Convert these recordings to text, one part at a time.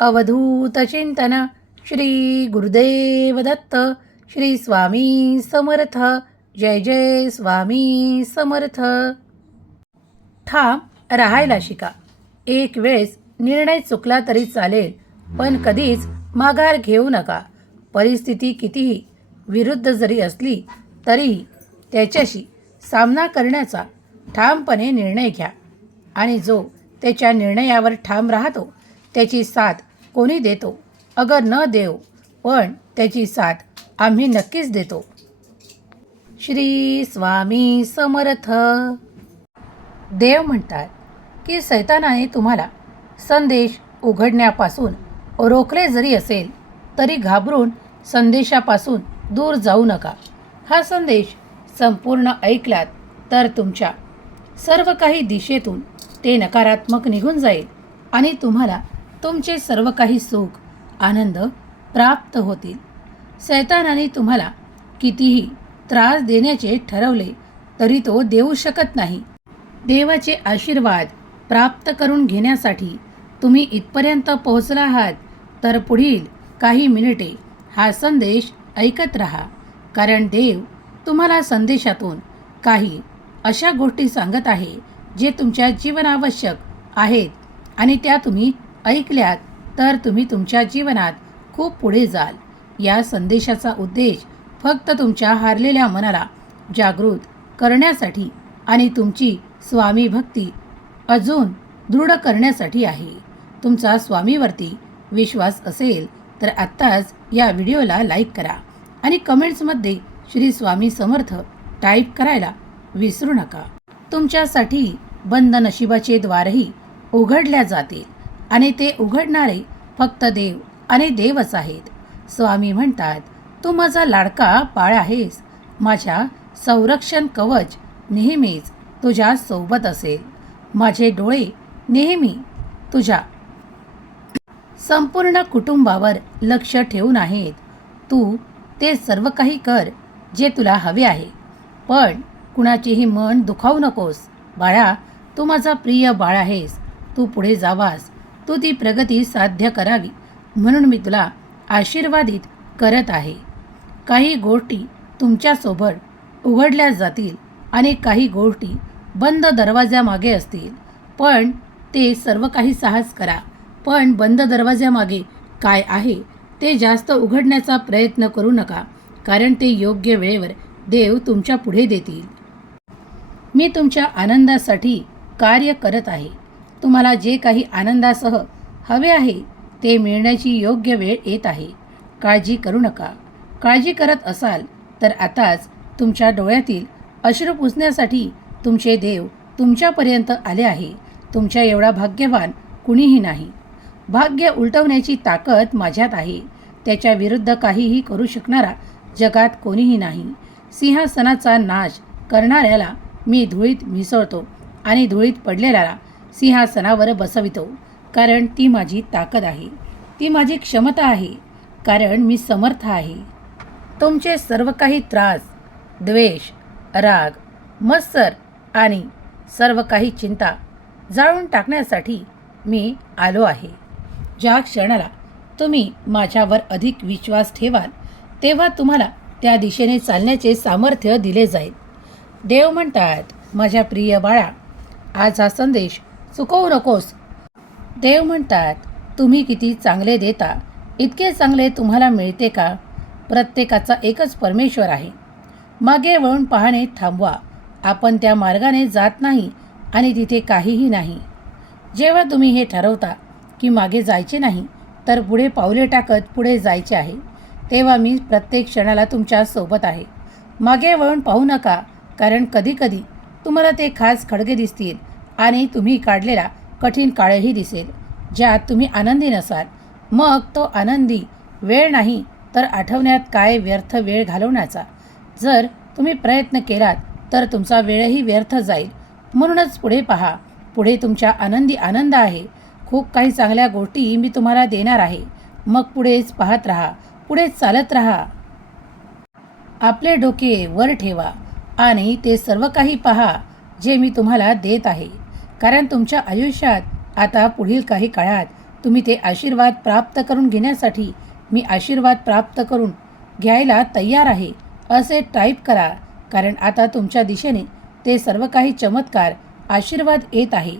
अवधूत चिंतन श्री गुरुदेव दत्त श्री स्वामी समर्थ जय जय स्वामी समर्थ. ठाम राहायला शिका. एक वेळेस निर्णय चुकला तरी चालेल पण कधीच माघार घेऊ नका. परिस्थिती कितीही विरुद्ध जरी असली तरीही त्याच्याशी सामना करण्याचा ठामपणे निर्णय घ्या. आणि जो त्याच्या निर्णयावर ठाम राहतो त्याची साथ कोणी देतो? अगर न देव पण त्याची साथ आम्ही नक्कीच देतो. श्री स्वामी समर्थ. देव म्हणतात की सैतानाने तुम्हाला संदेश उघडण्यापासून रोखले जरी असेल तरी घाबरून संदेशापासून दूर जाऊ नका. हा संदेश संपूर्ण ऐकलात तर तुमच्या सर्व काही दिशेतून ते नकारात्मक निघून जाईल आणि तुम्हाला तुमचे सर्व काही सुख आनंद प्राप्त होतील. सैतानाने तुम्हाला कितीही त्रास देण्याचे ठरवले तरी तो देऊ शकत नाही. देवाचे आशीर्वाद प्राप्त करून घेण्यासाठी तुम्ही इथपर्यंत पोहोचला आहात तर पुढील काही मिनिटे हा संदेश ऐकत राहा. कारण देव तुम्हाला संदेशातून काही अशा गोष्टी सांगत आहे जे तुमच्या जीवनावश्यक आहेत आणि त्या तुम्ही ऐकल्यात तर तुम्ही तुमच्या जीवनात खूप पुढे जाल. या संदेशाचा उद्देश फक्त तुमच्या हारलेल्या मनाला जागृत करण्यासाठी आणि तुमची स्वामी भक्ती अजून दृढ करण्यासाठी आहे. तुमचा स्वामीवरती विश्वास असेल तर आत्ताच या व्हिडिओला लाईक करा आणि कमेंट्समध्ये श्री स्वामी समर्थ टाईप करायला विसरू नका. तुमच्यासाठी बंद नशिबाचे द्वारही उघडल्या जातील. आणि ते उघडणारे फक्त देव आणि देवच आहेत. स्वामी म्हणतात तू माझा लाडका पाळ आहेस. माझ्या संरक्षण कवच नेहमीच तुझ्या सोबत असेल. माझे डोळे नेहमी तुझ्या संपूर्ण कुटुंबावर लक्ष ठेवून आहेत. तू ते सर्व काही कर जे तुला हवे आहे. पण कुणाचेही मन दुखावू नकोस. बाळा तू माझा प्रिय बाळ आहेस. तू पुढे जावास. तू ती प्रगती साध्य करावी म्हणून मी तुला आशीर्वादित करत आहे. काही गोष्टी तुमच्यासोबत उघडल्या जातील आणि काही गोष्टी बंद दरवाज्यामागे असतील. पण ते सर्व काही साहस करा. पण बंद दरवाज्यामागे काय आहे ते जास्त उघडण्याचा प्रयत्न करू नका कारण ते योग्य वेळेवर देव तुमच्यापुढे देतील. मी तुमच्या आनंदासाठी कार्य करत आहे. तुम्हाला जे काही आनंदासह हवे आहे ते मिळण्याची योग्य वेळ येत आहे. काळजी करू नका. काळजी करत असाल तर आताच तुमच्या डोळ्यातील अश्रू पुसण्यासाठी तुमचे देव तुमच्यापर्यंत आले आहे. तुमच्या एवढा भाग्यवान कुणीही नाही. भाग्य उलटवण्याची ताकद माझ्यात आहे. त्याच्या विरुद्ध काहीही करू शकणारा जगात कोणीही नाही. सिंहासनाचा नाश करणाऱ्याला मी धुळीत मिसळतो आणि धुळीत पडलेल्याला सिंहासनावर बसवितो कारण ती माझी ताकद आहे. ती माझी क्षमता आहे कारण मी समर्थ आहे. तुमचे सर्व काही त्रास द्वेष राग मत्सर आणि सर्व काही चिंता जाळून टाकण्यासाठी मी आलो आहे. ज्या क्षणाला तुम्ही माझ्यावर अधिक विश्वास ठेवाल तेव्हा तुम्हाला त्या दिशेने चालण्याचे सामर्थ्य दिले जाईल. देव म्हणतात माझ्या प्रिय बाळा आज हा संदेश चुकवू नकोस. देव म्हणतात तुम्ही किती चांगले देता इतके चांगले तुम्हाला मिळते का? प्रत्येकाचा एकच परमेश्वर आहे. मागे वळून पाहणे थांबवा. आपण त्या मार्गाने जात नाही आणि तिथे काहीही नाही. जेव्हा तुम्ही हे ठरवता की मागे जायचे नाही तर पुढे पावले टाकत पुढे जायचे आहे. तेव्हा मी प्रत्येक क्षणाला तुमच्यासोबत आहे. मागे वळून पाहू नका कारण कधीकधी तुम्हाला ते खास खडगे दिसतील आणि तुम्ही काढलेला कठीण काळही दिसेल ज्यात तुम्ही आनंदी नसाल. मग तो आनंदी वेळ नाही तर आठवण्यात काय व्यर्थ वेळ घालवण्याचा? जर तुम्ही प्रयत्न केलात तर तुमचा वेळही व्यर्थ जाईल. म्हणूनच पुढे पहा पुढे तुमच्या आनंदी आनंद आहे. खूप काही चांगल्या गोष्टी मी तुम्हाला देणार आहे. मग पुढेच पाहत राहा पुढेच चालत राहा. आपले डोके वर ठेवा आणि ते सर्व काही पहा जे मी तुम्हाला देत आहे. कारण तुमच्या आयुष्यात आता पुढील काही काळात तुम्ही ते आशीर्वाद प्राप्त करून घेण्यासाठी मी आशीर्वाद प्राप्त करून घ्यायला तयार आहे असे टाईप करा. कारण आता तुमच्या दिशेने ते सर्व काही चमत्कार आशीर्वाद येत आहे.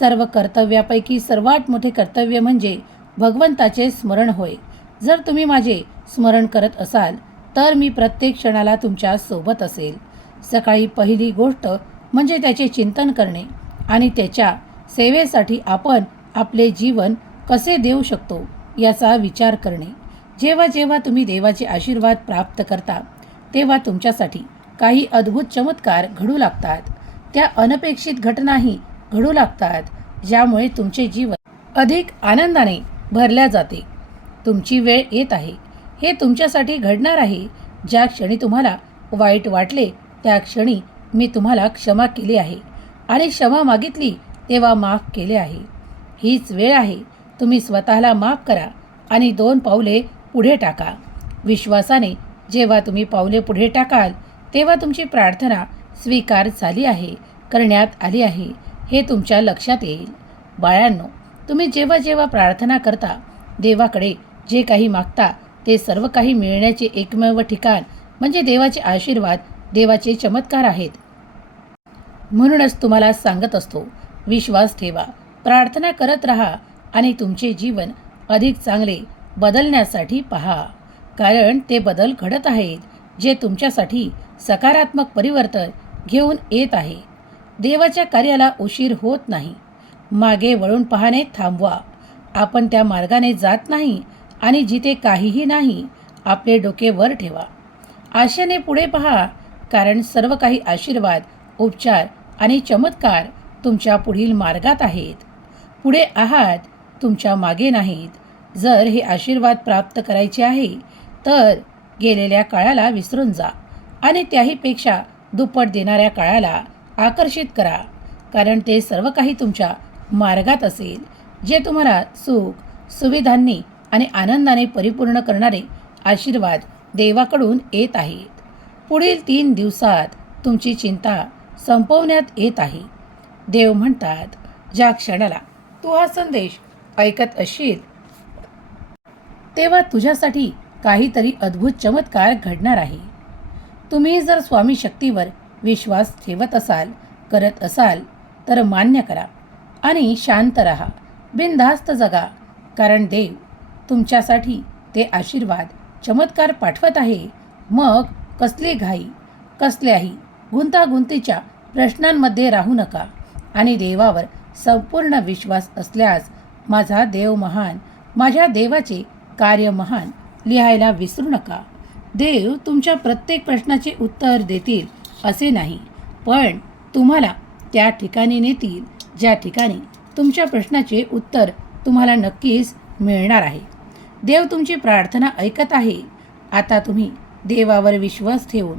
सर्व कर्तव्यापैकी सर्वात मोठे कर्तव्य म्हणजे भगवंताचे स्मरण होय. जर तुम्ही माझे स्मरण करत असाल तर मी प्रत्येक क्षणाला तुमच्यासोबत असेल. सकाळी पहिली गोष्ट म्हणजे त्याचे चिंतन करणे. आणि त्याच्या सेवेसाठी आपण आपले जीवन कसे देऊ शकतो याचा विचार करणे. जेव्हा जेव्हा तुम्ही देवाचे आशीर्वाद प्राप्त करता तेव्हा तुमच्यासाठी काही अद्भुत चमत्कार घडू लागतात. त्या अनपेक्षित घटनाही घडू लागतात ज्यामुळे तुमचे जीवन अधिक आनंदाने भरल्या जाते. तुमची वेळ येत आहे. हे तुमच्यासाठी घडणार आहे. ज्या क्षणी तुम्हाला वाईट वाटले त्या क्षणी मी तुम्हाला क्षमा केली आहे. आणि क्षमा मागितली तेव्हा माफ केले आहे. हीच वेळ आहे. तुम्ही स्वतःला माफ करा आणि दोन पावले पुढे टाका. विश्वासाने जेव्हा तुम्ही पावले पुढे टाकाल तेव्हा तुमची प्रार्थना स्वीकार झाली आहे करण्यात आली आहे हे तुमच्या लक्षात येईल. बाळांनो तुम्ही जेव्हा जेव्हा प्रार्थना करता देवाकडे जे काही मागता ते सर्व काही मिळण्याचे एकमेव ठिकाण म्हणजे देवाचे आशीर्वाद देवाचे चमत्कार आहेत. म्हणूनच तुम्हाला सांगत असतो विश्वास ठेवा प्रार्थना करत राहा आणि तुमचे जीवन अधिक चांगले बदलण्यासाठी पहा. कारण ते बदल घडत आहेत जे तुमच्यासाठी सकारात्मक परिवर्तन घेऊन येत आहे. देवाच्या कार्याला उशीर होत नाही. मागे वळून पाहणे थांबवा. आपण त्या मार्गाने जात नाही आणि जिथे काहीही नाही आपले डोके वर ठेवा. आशेने पुढे पहा कारण सर्व काही आशीर्वाद उपचार आणि चमत्कार तुमच्या पुढील मार्गात आहेत. पुढे आहात तुमच्या मागे नाहीत. जर हे आशीर्वाद प्राप्त करायचे आहे तर गेलेल्या काळाला विसरून जा आणि त्याहीपेक्षा दुप्पट देणाऱ्या काळाला आकर्षित करा कारण ते सर्व काही तुमच्या मार्गात असेल जे तुम्हाला सुख सुविधांनी आणि आनंदाने परिपूर्ण करणारे आशीर्वाद देवाकडून येत आहेत. पुढील तीन दिवसात तुमची चिंता संपवण्यात येत आहे. देव म्हणतात ज्या क्षणाला तू हा संदेश ऐकत असशील तेव्हा तुझ्यासाठी काहीतरी अद्भुत चमत्कार घडणार आहे. तुम्ही जर स्वामी शक्तीवर विश्वास ठेवत असाल करत असाल तर मान्य करा आणि शांत रहा. बिनधास्त जगा कारण देव तुमच्यासाठी ते आशीर्वाद चमत्कार पाठवत आहे. मग कसली घाई कसल्याही गुंतागुंतीच्या प्रश्नांमध्ये राहू नका. आणि देवावर संपूर्ण विश्वास असल्यास माझा देव महान माझ्या देवाचे कार्य महान लिहायला विसरू नका. देव तुमच्या प्रत्येक प्रश्नाचे उत्तर देतील असे नाही पण तुम्हाला त्या ठिकाणी नेतील ज्या ठिकाणी तुमच्या प्रश्नाचे उत्तर तुम्हाला नक्कीच मिळणार आहे. देव तुमची प्रार्थना ऐकत आहे. आता तुम्ही देवावर विश्वास ठेवून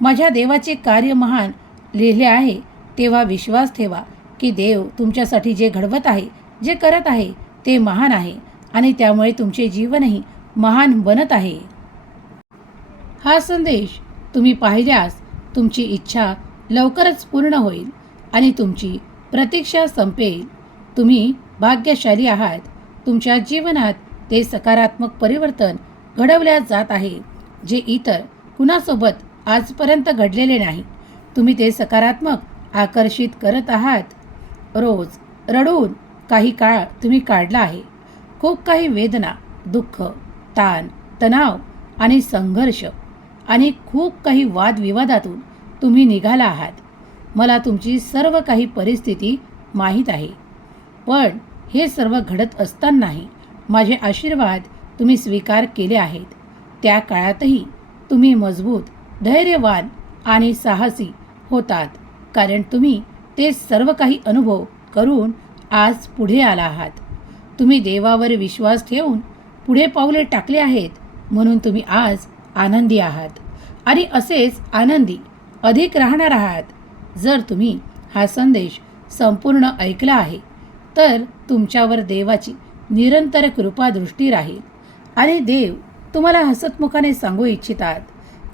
माझ्या देवाचे कार्य महान लिहिले आहे तेव्हा विश्वास ठेवा की देव तुमच्यासाठी जे घडवत आहे जे करत आहे ते महान आहे आणि त्यामुळे तुमचे जीवनही महान बनत आहे. हा संदेश तुम्ही पाहिल्यास तुमची इच्छा लवकरच पूर्ण होईल आणि तुमची प्रतीक्षा संपेल. तुम्ही भाग्यशाली आहात. तुमच्या जीवनात ते सकारात्मक परिवर्तन घडवल्या जात आहे जे इतर कुणासोबत आजपर्यंत घडलेले नाही. तुम्ही ते सकारात्मक आकर्षित करत आहात. रोज रडून काही काळ तुम्ही काढला आहे. खूप काही वेदना दुःख ताण तणाव आणि संघर्ष आणि खूप काही वादविवादातून तुम्ही निघाला आहात. मला तुमची सर्व काही परिस्थिती माहीत आहे. पण हे सर्व घडत असतानाही माझे आशीर्वाद तुम्ही स्वीकार केले आहेत. त्या काळातही तुम्ही मजबूत धैर्यवान आणि साहसी होतात. कारण तुम्ही ते सर्व काही अनुभव करून आज पुढे आला आहात. तुम्ही देवावर विश्वास ठेवून पुढे पावले टाकले आहेत म्हणून तुम्ही आज आनंदी आहात. आणि असेच आनंदी अधिक राहणार आहात. जर तुम्ही हा संदेश संपूर्ण ऐकला आहे तर तुमच्यावर देवाची निरंतर कृपादृष्टी राहील. आणि देव तुम्हाला हसतमुखाने सांगू इच्छितात.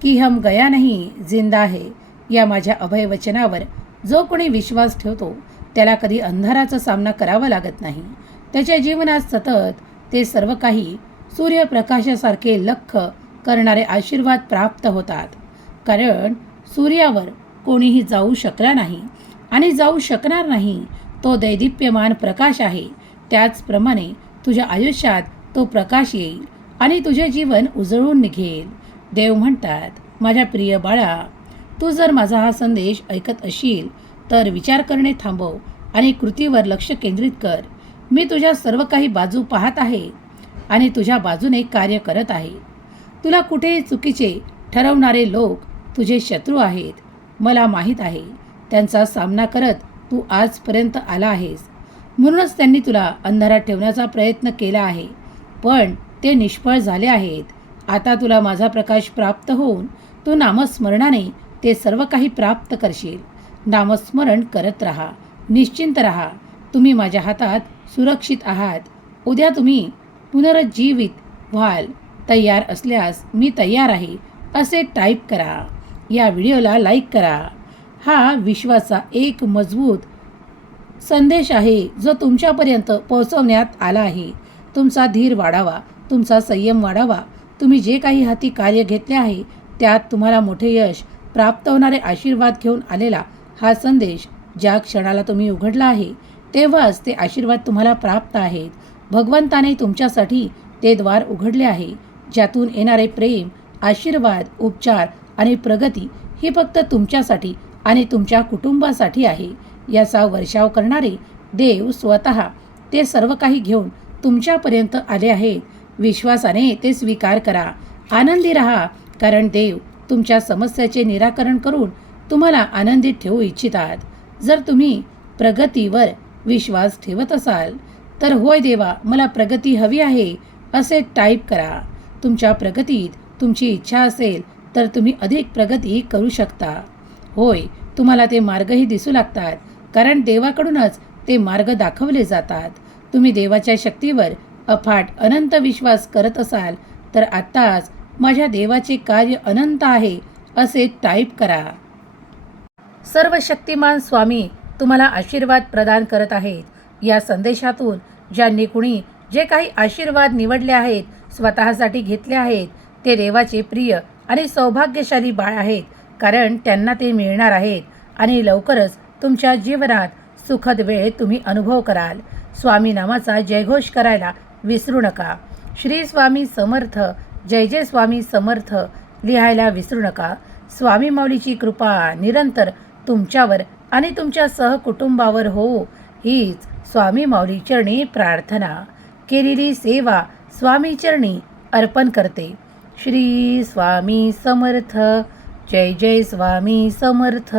की हम गया नाही जिंदा आहे या माझ्या अभयवचनावर जो कोणी विश्वास ठेवतो त्याला कधी अंधाराचा सामना करावा लागत नाही. त्याच्या जीवनात सतत ते सर्व काही सूर्यप्रकाशासारखे लख करणारे आशीर्वाद प्राप्त होतात. कारण सूर्यावर कोणीही जाऊ शकला नाही आणि जाऊ शकणार नाही तो दैदिप्यमान प्रकाश आहे. त्याचप्रमाणे तुझ्या आयुष्यात तो प्रकाश येईल आणि तुझे जीवन उजळून निघेल. देव म्हणतात माझ्या प्रिय बाळा तू जर माझा हा संदेश ऐकत असशील तर विचार करणे थांबव आणि कृतीवर लक्ष केंद्रित कर. मी तुझ्या सर्व काही बाजू पाहत आहे आणि तुझ्या बाजूने कार्य करत आहे. तुला कुठेही चुकीचे ठरवणारे लोक तुझे शत्रू आहेत. मला माहीत आहे त्यांचा सामना करत तू आजपर्यंत आला आहेस. म्हणूनच त्यांनी तुला अंधारात ठेवण्याचा प्रयत्न केला आहे. पण ते निष्फळ झाले आहेत. आता तुला माझा प्रकाश प्राप्त होऊन तू नामस्मरणाने ते सर्व काही प्राप्त करशील. नामस्मरण करत राहा. निश्चिंत राहा. तुम्ही माझ्या हातात सुरक्षित आहात. उद्या तुम्ही पुनरुज्जीवित व्हाल. तयार असल्यास मी तयार आहे. असे टाईप करा. या व्हिडिओला लाईक करा. हा विश्वाचा एक मजबूत संदेश आहे जो तुमच्यापर्यंत पोहोचवण्यात आला आहे. तुमचा धीर वाढावा. तुमचा संयम वाढावा. तुम्ही जे काही हाती कार्य घेतले आहे त्यात तुम्हाला मोठे यश प्राप्त होणारे आशीर्वाद घेऊन आलेला हा संदेश ज्या क्षणाला तुम्ही उघडला आहे तेव्हाच ते आशीर्वाद तुम्हाला प्राप्त आहेत. भगवंताने तुमच्यासाठी ते द्वार उघडले आहे ज्यातून येणारे प्रेम आशीर्वाद उपचार आणि प्रगती ही फक्त तुमच्यासाठी आणि तुमच्या कुटुंबासाठी आहे. याचा वर्षाव करणारे देव स्वतः ते सर्व काही घेऊन तुमच्यापर्यंत आले आहेत. विश्वासाने ते स्वीकार करा. आनंदी राहा कारण देव तुमच्या समस्याचे निराकरण करून तुम्हाला आनंदित ठेवू इच्छितात. जर तुम्ही प्रगतीवर विश्वास ठेवत असाल तर होय देवा मला प्रगती हवी आहे असे टाईप करा. तुमच्या प्रगतीत तुमची इच्छा असेल तर तुम्ही अधिक प्रगती करू शकता. होय तुम्हाला ते मार्गही दिसू लागतात कारण देवाकडूनच ते मार्ग दाखवले जातात. तुम्ही देवाच्या शक्तीवर अफाट अनंत विश्वास करत असाल तर आत्ताच माझ्या देवाचे कार्य अनंत आहे असे टाईप करा. सर्व शक्तिमान स्वामी तुम्हाला आशीर्वाद प्रदान करत आहेत. या संदेशातून ज्यांनी कुणी जे काही आशीर्वाद निवडले आहेत स्वतःसाठी घेतले आहेत ते देवाचे प्रिय आणि सौभाग्यशाली बाळ आहेत कारण त्यांना ते मिळणार आहेत आणि लवकरच तुमच्या जीवनात सुखद वेळ तुम्ही अनुभव कराल. स्वामी नामाचा जयघोष करायला विसरू नका. श्री स्वामी समर्थ जय जय स्वामी समर्थ लिहायला विसरू नका. स्वामी माऊलीची कृपा निरंतर तुमच्यावर आणि तुमच्या सहकुटुंबावर हो. हीच स्वामी माऊली चरणी प्रार्थना. केलेली सेवा स्वामी चरणी अर्पण करते. श्री स्वामी समर्थ जय जय स्वामी समर्थ.